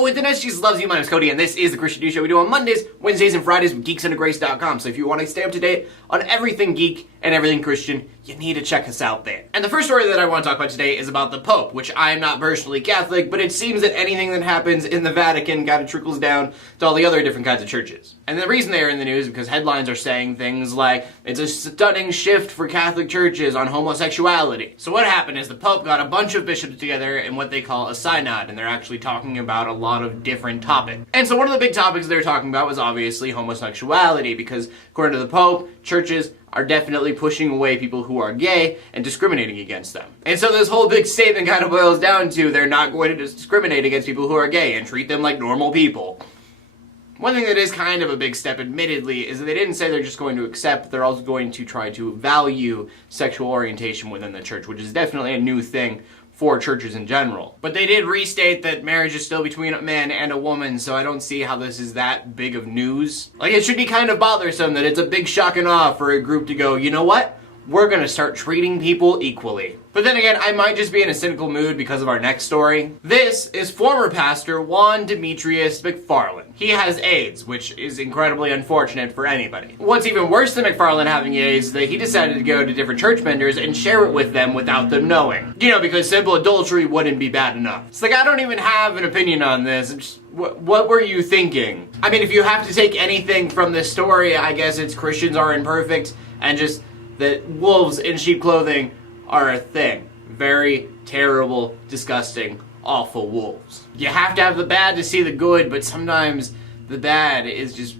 Hello, Internet, Jesus loves you. My name is Cody, and this is the Christian News Show we do on Mondays, Wednesdays, and Fridays with geeksandgrace.com. So if you want to stay up to date on everything geek and everything Christian, you need to check us out there. And the first story that I want to talk about today is about the Pope, which I am not personally Catholic, but it seems that anything that happens in the Vatican kind of trickles down to all the other different kinds of churches. And the reason they're in the news is because headlines are saying things like, it's a stunning shift for Catholic churches on homosexuality. So what happened is the Pope got a bunch of bishops together in what they call a synod, and they're actually talking about a lot of different topics. And so one of the big topics they're talking about was obviously homosexuality, because according to the Pope, churches are definitely pushing away people who are gay and discriminating against them. And so this whole big statement kind of boils down to they're not going to discriminate against people who are gay and treat them like normal people. One thing that is kind of a big step, admittedly, is that they didn't say they're just going to accept, but they're also going to try to value sexual orientation within the church, which is definitely a new thing for churches in general. But they did restate that marriage is still between a man and a woman, so I don't see how this is that big of news. Like, it should be kind of bothersome that it's a big shock and awe for a group to go, you know what? We're gonna start treating people equally. But then again, I might just be in a cynical mood because of our next story. This is former pastor Juan Demetrius McFarland. He has AIDS, which is incredibly unfortunate for anybody. What's even worse than McFarland having AIDS is that he decided to go to different church members and share it with them without them knowing. You know, because simple adultery wouldn't be bad enough. It's like, I don't even have an opinion on this. What were you thinking? I mean, if you have to take anything from this story, I guess it's Christians are imperfect and just that wolves in sheep clothing are a thing. Very terrible, disgusting, awful wolves. You have to have the bad to see the good, but sometimes the bad is just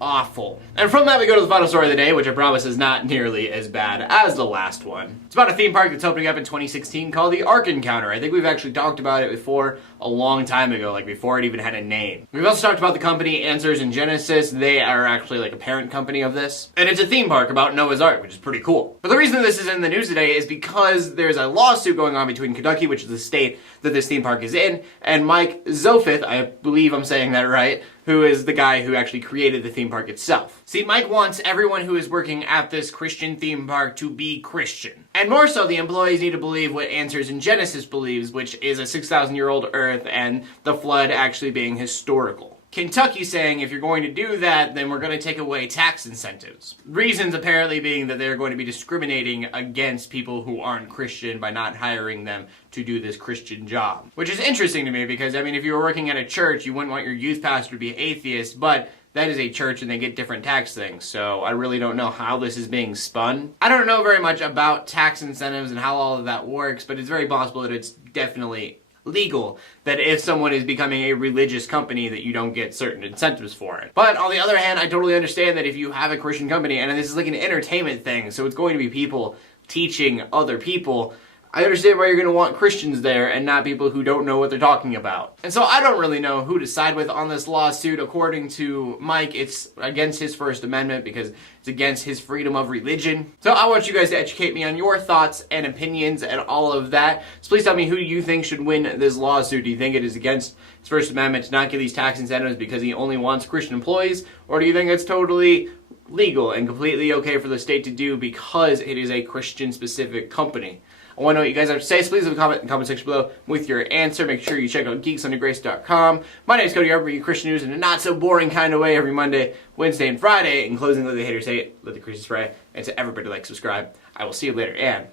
awful. And from that we go to the final story of the day, which I promise is not nearly as bad as the last one. It's about a theme park that's opening up in 2016 called the Ark Encounter. I think we've actually talked about it before a long time ago, like before it even had a name. We've also talked about the company Answers in Genesis. They are actually like a parent company of this. And it's a theme park about Noah's Ark, which is pretty cool. But the reason this is in the news today is because there's a lawsuit going on between Kentucky, which is the state that this theme park is in, and Mike Zofith, I believe I'm saying that right, who is the guy who actually created the theme park itself. See, Mike wants everyone who is working at this Christian theme park to be Christian. And more so, the employees need to believe what Answers in Genesis believes, which is a 6,000-year-old earth and the flood actually being historical. Kentucky saying if you're going to do that, then we're going to take away tax incentives. Reasons apparently being that they're going to be discriminating against people who aren't Christian by not hiring them to do this Christian job. Which is interesting to me because, I mean, if you were working at a church, you wouldn't want your youth pastor to be atheist, but that is a church and they get different tax things, so I really don't know how this is being spun. I don't know very much about tax incentives and how all of that works, but it's very possible that it's definitely legal that if someone is becoming a religious company that you don't get certain incentives for it. But on the other hand, I totally understand that if you have a Christian company, and this is like an entertainment thing, so it's going to be people teaching other people, I understand why you're going to want Christians there and not people who don't know what they're talking about. And so I don't really know who to side with on this lawsuit. According to Mike, it's against his First Amendment because it's against his freedom of religion. So I want you guys to educate me on your thoughts and opinions and all of that. So please tell me who you think should win this lawsuit. Do you think it is against his First Amendment to not give these tax incentives because he only wants Christian employees? Or do you think it's totally legal and completely okay for the state to do because it is a Christian-specific company? I want to know what you guys have to say, so please leave a comment in the comment section below with your answer. Make sure you check out geeksandgrace.com. My name is Cody. I bring you Christian news in a not-so-boring kind of way every Monday, Wednesday, and Friday. In closing, let the haters hate, let the Christians pray, and to everybody like, subscribe. I will see you later, and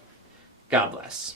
God bless.